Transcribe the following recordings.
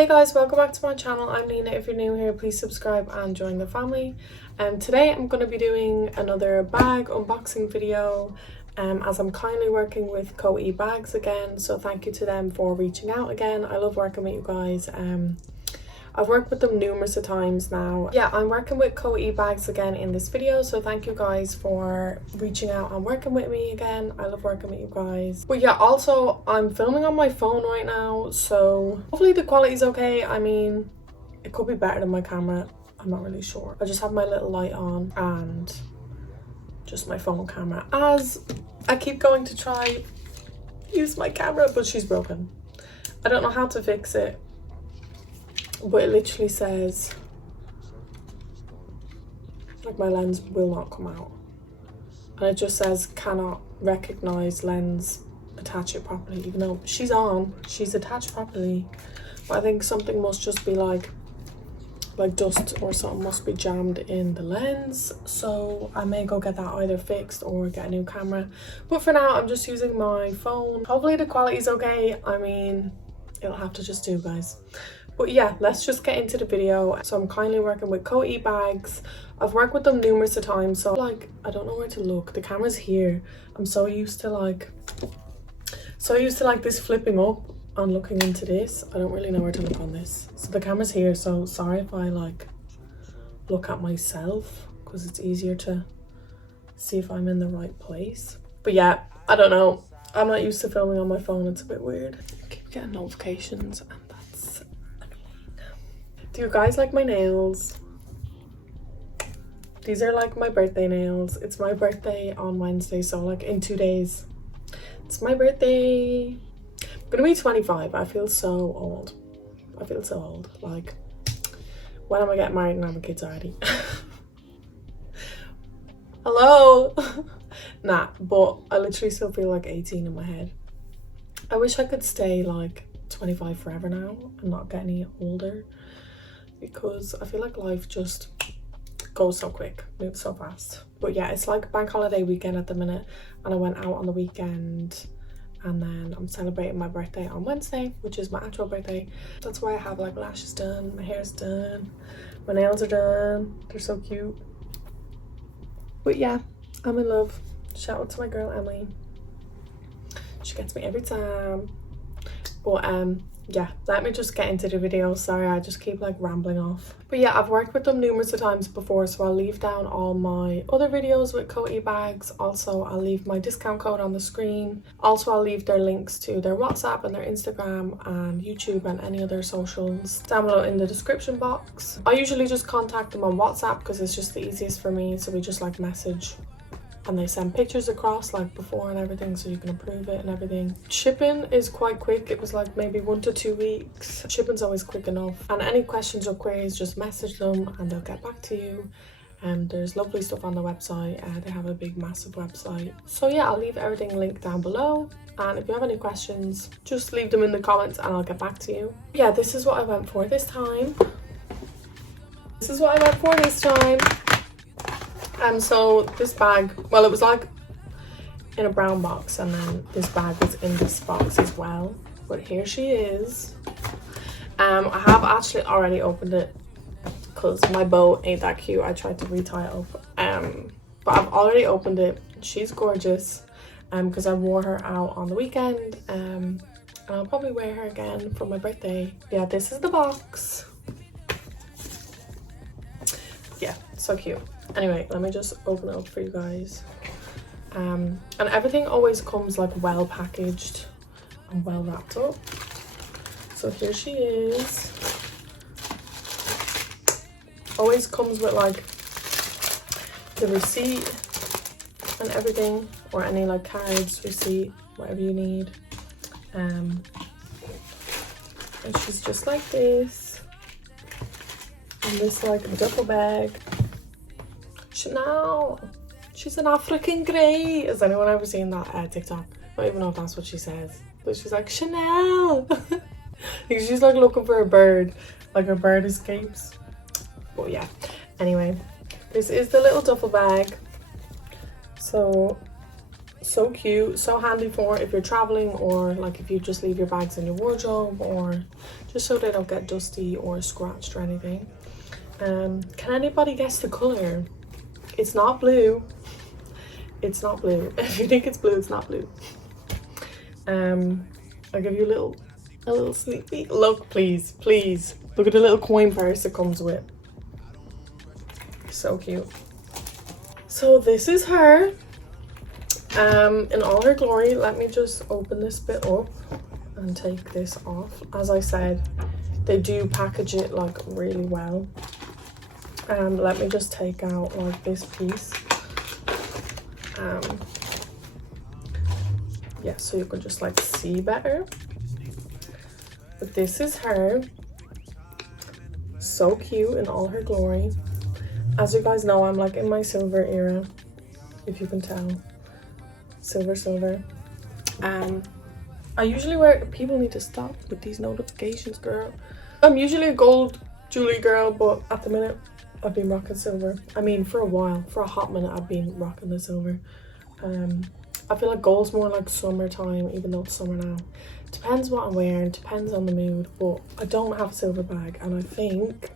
Hey guys, welcome back to my channel. I'm Nina. If you're new here, please subscribe and join the family. Today I'm going to be doing another bag unboxing video as I'm kindly working with Coty Bags again, so thank you to them for reaching out again. I love working with you guys. I've worked with them numerous of times now. Yeah, I'm working with Coty Bags again in this video, so thank you guys for reaching out and working with me again. I love working with you guys. But yeah, also I'm filming on my phone right now, so hopefully the quality's okay. I mean, it could be better than my camera, I'm not really sure. I just have my little light on and just my phone camera, as I keep going to try use my camera, but she's broken. I don't know how to fix it, but it literally says like my lens will not come out, and it just says cannot recognize lens, attach it properly, even though she's attached properly. But I think something must just be like dust or something must be jammed in the lens, so I may go get that either fixed or get a new camera. But for now I'm just using my phone. Hopefully the quality's okay. I mean, it'll have to just do, guys. But yeah, let's just get into the video. So I'm kindly working with Coty Bags. I've worked with them numerous of times, so like I don't know where to look. The camera's here. I'm so used to this flipping up and looking into this. I don't really know where to look on this. So the camera's here, so sorry if I like look at myself, because it's easier to see if I'm in the right place. But yeah, I don't know. I'm not used to filming on my phone. It's a bit weird. I keep getting notifications and that's annoying. Do you guys like my nails? These are like my birthday nails. It's my birthday on Wednesday, so like in 2 days it's my birthday. I'm gonna be 25. I feel so old. I feel so old. Like, when am I getting married and having kids already? Hello. Nah, but I literally still feel like 18 in my head. I wish I could stay like 25 forever now and not get any older, because I feel like life just goes so quick, moves so fast. But yeah, it's like bank holiday weekend at the minute, and I went out on the weekend, and then I'm celebrating my birthday on Wednesday, which is my actual birthday. That's why I have like lashes done, my hair's done, my nails are done. They're so cute. But yeah, I'm in love. Shout out to my girl Emily. She gets me every time. But yeah, let me just get into the video. Sorry, I just keep like rambling off. But yeah, I've worked with them numerous of times before, so I'll leave down all my other videos with Coty Bags. Also, I'll leave my discount code on the screen. Also, I'll leave their links to their WhatsApp and their Instagram and YouTube and any other socials down below in the description box. I usually just contact them on WhatsApp because it's just the easiest for me, so we just like message and they send pictures across like before and everything, so you can approve it and everything. Shipping is quite quick. It was like maybe 1 to 2 weeks. Shipping's always quick enough, and any questions or queries, just message them and they'll get back to you. And there's lovely stuff on the website. They have a big massive website. So yeah, I'll leave everything linked down below, and if you have any questions, just leave them in the comments and I'll get back to you. Yeah, this is what I went for this time. So this bag, well, it was like in a brown box, and then this bag was in this box as well. But here she is. I have actually already opened it because my bow ain't that cute. I tried to retie it up. But I've already opened it. She's gorgeous. Because I wore her out on the weekend. And I'll probably wear her again for my birthday. Yeah, this is the box. Yeah, so cute. Anyway, let me just open it up for you guys. And everything always comes like well packaged and well wrapped up. So here she is. Always comes with like the receipt and everything, or any like cards, receipt, whatever you need. And she's just like this. And this like duffel bag. Chanel. She's an African grey. Has anyone ever seen that TikTok? I don't even know if that's what she says, but she's like, Chanel. She's like looking for a bird, like her bird escapes. But yeah, anyway, this is the little duffel bag. So So cute, so handy for if you're traveling, or like if you just leave your bags in your wardrobe, or just so they don't get dusty or scratched or anything. Can anybody guess the color? It's not blue. It's not blue. If you think it's blue, it's not blue. I'll give you a little sneak peek. Look, please, please. Look at the little coin purse it comes with. So cute. So this is her. In all her glory. Let me just open this bit up and take this off. As I said, they do package it like really well. Let me just take out like this piece. Yeah, so you can just like see better. But this is her. So cute in all her glory. As you guys know, I'm like in my silver era, if you can tell. Silver. I usually wear, people need to stop with these notifications, girl. I'm usually a gold jewelry girl, but at the minute I've been rocking silver. I mean, for a while, for a hot minute, I've been rocking the silver. I feel like gold's more like summertime, even though it's summer now. Depends what I'm wearing, depends on the mood, but I don't have a silver bag, and I think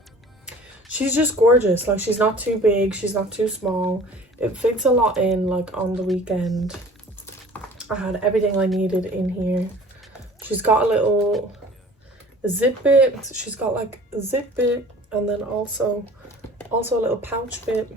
she's just gorgeous. Like, she's not too big, she's not too small. It fits a lot in, like, on the weekend. I had everything I needed in here. She's got a little zip bit. She's got like a zip bit, and then also a little pouch bit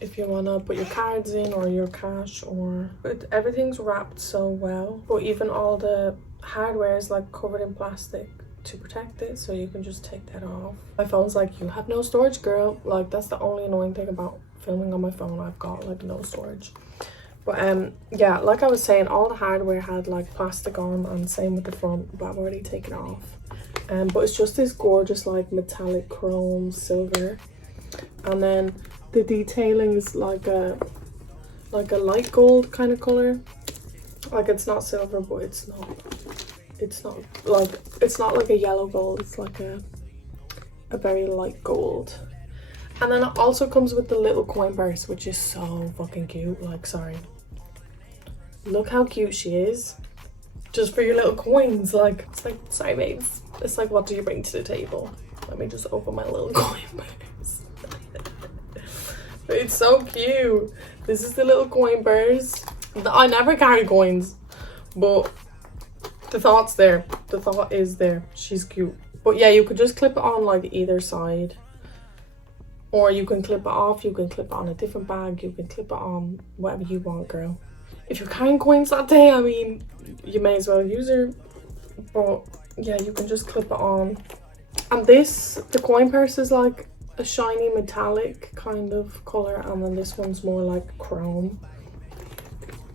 if you wanna put your cards in or your cash, or but everything's wrapped so well. But even all the hardware is like covered in plastic to protect it, so you can just take that off. My phone's like, you have no storage, girl. Like, that's the only annoying thing about filming on my phone. I've got like no storage. But yeah, like I was saying, all the hardware had like plastic on, and same with the front, but I've already taken it off. But it's just this gorgeous like metallic chrome silver, and then the detailing is like a light gold kind of color. Like, it's not silver, but it's not like a yellow gold. It's like a very light gold. And then it also comes with the little coin purse, which is so fucking cute. Like, sorry. Look how cute she is. Just for your little coins. Like, it's like, sorry babes. It's like, what do you bring to the table? Let me just open my little coin purse. It's so cute. This is the little coin purse. I never carry coins, but the thought's there. The thought is there. She's cute. But yeah, you could just clip it on like either side. Or you can clip it off, you can clip it on a different bag, you can clip it on whatever you want, girl. If you're carrying coins that day, I mean, you may as well use her. But yeah, you can just clip it on. And the coin purse is like a shiny metallic kind of color, and then this one's more like chrome.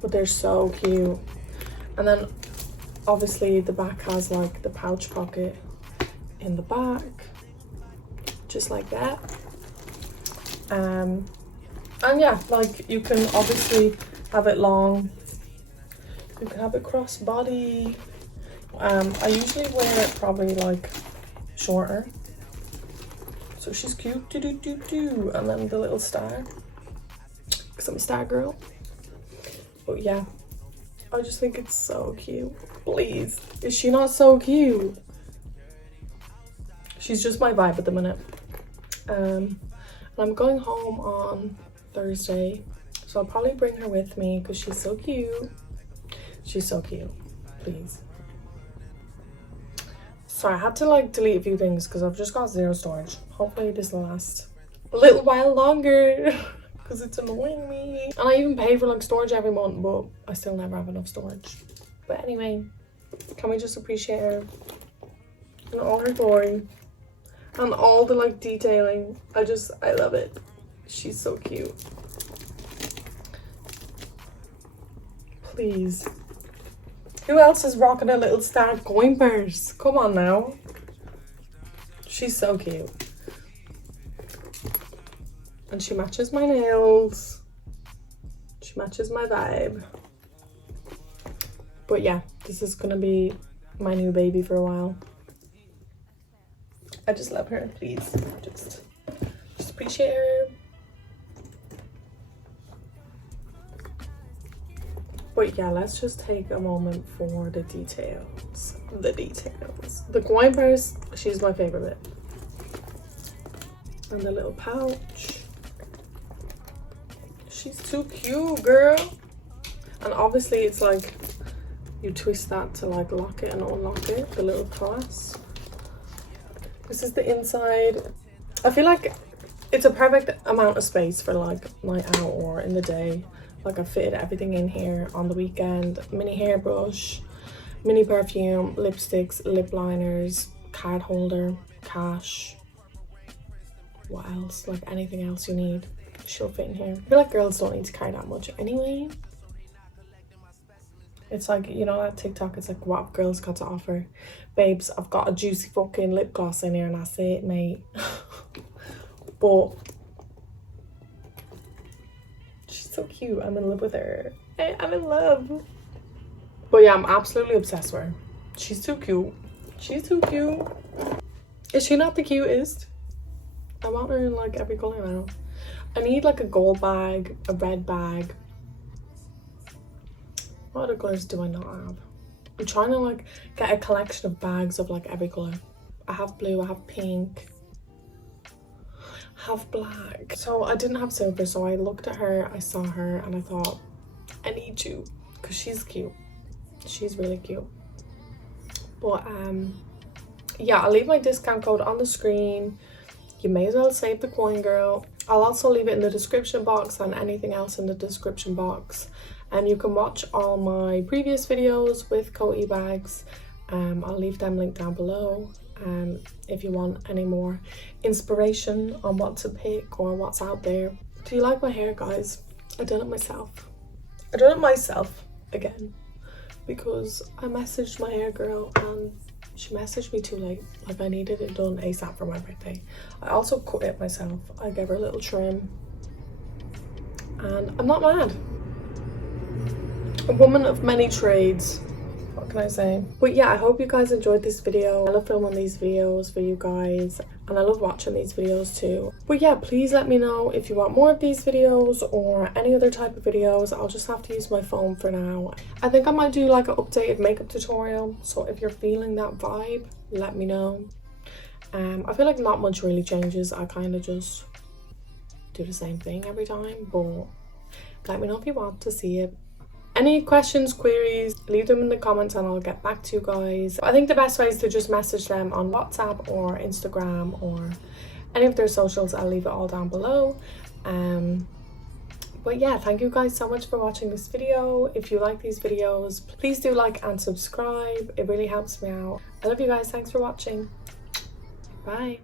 But they're so cute. And then obviously the back has like the pouch pocket in the back, just like that. And yeah, like, you can obviously have it long, you can have it crossbody. I usually wear it probably like shorter, so she's cute. And then the little star, because I'm a star girl. But yeah, I just think it's so cute. Please, is she not so cute? She's just my vibe at the minute. I'm going home on Thursday, so I'll probably bring her with me because she's so cute. She's so cute. Please. Sorry, I had to like delete a few things because I've just got zero storage. Hopefully this will last a little while longer because it's annoying me. And I even pay for like storage every month, but I still never have enough storage. But anyway, can we just appreciate her in all her glory? And all the like detailing, I love it. She's so cute. Please. Who else is rocking a little star coin purse? Come on now. She's so cute. And she matches my nails. She matches my vibe. But yeah, this is gonna be my new baby for a while. I just love her. Please, just appreciate her. But yeah, let's just take a moment for the details. The coin purse, she's my favorite bit. And the little pouch. She's too cute, girl. And obviously it's like you twist that to like lock it and unlock it, the little cross. This is the inside. I feel like it's a perfect amount of space for like night out or in the day. Like I fitted everything in here on the weekend. Mini hairbrush, mini perfume, lipsticks, lip liners, card holder, cash. What else? Like anything else you need, she'll fit in here. I feel like girls don't need to carry that much anyway. It's like, you know that TikTok, it's like, what have girls got to offer? Babes, I've got a juicy fucking lip gloss in here and that's it, mate. But she's so cute. I'm in love with her. I'm in love. But yeah, I'm absolutely obsessed with her. She's too cute. She's too cute. Is she not the cutest? I want her in like every colour now. I need like a gold bag, a red bag. What other colours do I not have? I'm trying to like get a collection of bags of like every colour. I have blue, I have pink, I have black. So I didn't have silver, so I looked at her, I saw her and I thought, I need you, because she's cute. She's really cute. But yeah, I'll leave my discount code on the screen. You may as well save the coin, girl. I'll also leave it in the description box and anything else in the description box. And you can watch all my previous videos with Coty bags. I'll leave them linked down below. If you want any more inspiration on what to pick or what's out there. Do you like my hair, guys? I done it myself. I done it myself again because I messaged my hair girl and she messaged me too late. Like I needed it done ASAP for my birthday. I also cut it myself. I gave her a little trim and I'm not mad. A woman of many trades. What can I say? But yeah, I hope you guys enjoyed this video. I love filming these videos for you guys and I love watching these videos too. But yeah, please let me know if you want more of these videos or any other type of videos. I'll just have to use my phone for now. I think I might do like an updated makeup tutorial, so if you're feeling that vibe, let me know. I feel like not much really changes. I kind of just do the same thing every time, but let me know if you want to see it. Any questions, queries, leave them in the comments and I'll get back to you guys. I think the best way is to just message them on WhatsApp or Instagram or any of their socials. I'll leave it all down below. But yeah, thank you guys so much for watching this video. If you like these videos, please do like and subscribe. It really helps me out. I love you guys. Thanks for watching. Bye.